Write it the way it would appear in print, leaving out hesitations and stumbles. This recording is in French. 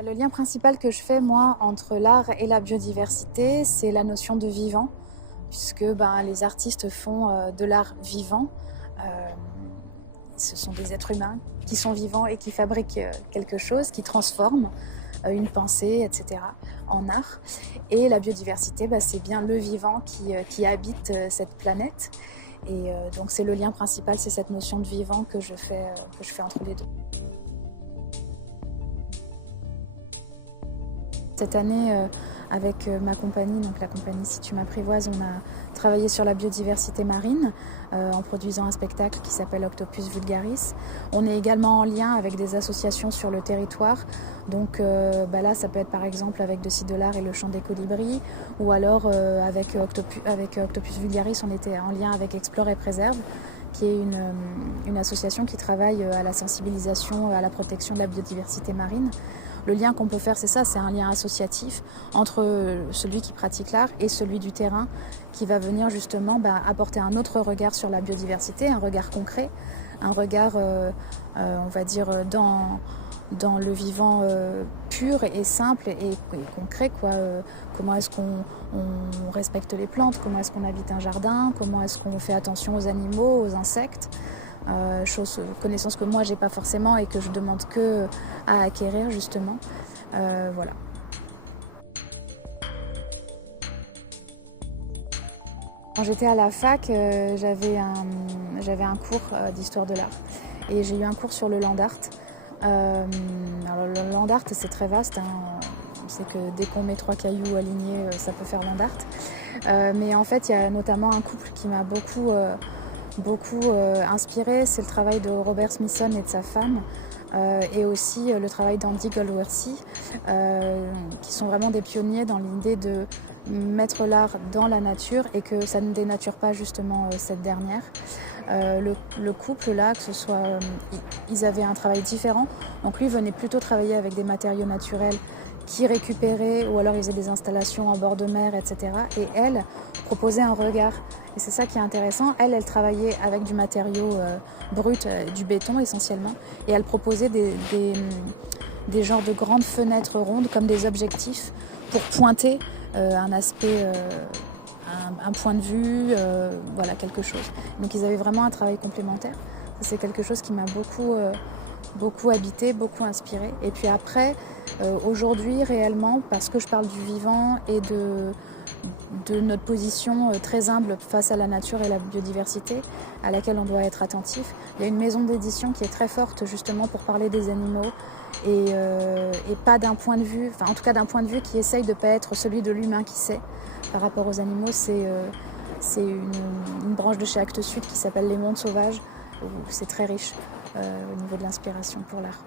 Le lien principal que je fais, moi, entre l'art et la biodiversité, c'est la notion de vivant, puisque les artistes font de l'art vivant. Euh, Ce sont des êtres humains qui sont vivants et qui fabriquent quelque chose, qui transforment une pensée, etc., en art. Et la biodiversité, c'est bien le vivant qui habite cette planète. Et donc c'est le lien principal, c'est cette notion de vivant que je fais entre les deux. Cette année, avec ma compagnie, donc la compagnie Si tu m'apprivoises, on a travaillé sur la biodiversité marine en produisant un spectacle qui s'appelle Octopus Vulgaris. On est également en lien avec des associations sur le territoire. Donc là, ça peut être par exemple avec De Cidelard et le Chant des Colibris, ou alors avec Octopus Vulgaris, on était en lien avec Explore et Préserve, qui est une association qui travaille à la sensibilisation, à la protection de la biodiversité marine. Le lien qu'on peut faire, c'est ça, c'est un lien associatif entre celui qui pratique l'art et celui du terrain qui va venir justement apporter un autre regard sur la biodiversité, un regard concret, un regard, on va dire, dans le vivant pur et simple et concret, quoi. Comment est-ce qu'on respecte les plantes, comment est-ce qu'on habite un jardin, comment est-ce qu'on fait attention aux animaux, aux insectes. Connaissances que moi j'ai pas forcément et que je demande que à acquérir justement. Voilà. Quand j'étais à la fac, j'avais un cours d'histoire de l'art et j'ai eu un cours sur le land art. Alors le land art c'est très vaste, hein. On sait que dès qu'on met 3 cailloux alignés, ça peut faire land art. Mais en fait, il y a notamment un couple qui m'a beaucoup inspiré, c'est le travail de Robert Smithson et de sa femme, et aussi le travail d'Andy Goldsworthy, qui sont vraiment des pionniers dans l'idée de mettre l'art dans la nature et que ça ne dénature pas justement cette dernière. Le couple là, que ce soit, ils avaient un travail différent, donc lui venait plutôt travailler avec des matériaux naturels qui récupéraient, ou alors ils faisaient des installations en bord de mer, etc. Et elle proposait un regard. Et c'est ça qui est intéressant. Elle travaillait avec du matériau brut, du béton essentiellement. Et elle proposait des genres de grandes fenêtres rondes comme des objectifs pour pointer un aspect, un point de vue, voilà, quelque chose. Donc ils avaient vraiment un travail complémentaire. Ça, c'est quelque chose qui m'a beaucoup habité, beaucoup inspiré. Et puis après, aujourd'hui réellement, parce que je parle du vivant et de notre position très humble face à la nature et la biodiversité à laquelle on doit être attentif, il y a une maison d'édition qui est très forte justement pour parler des animaux et pas d'un point de vue, enfin en tout cas d'un point de vue qui essaye de ne pas être celui de l'humain qui sait par rapport aux animaux. C'est une branche de chez Actes Sud qui s'appelle Les Mondes Sauvages, où c'est très riche au niveau de l'inspiration pour l'art.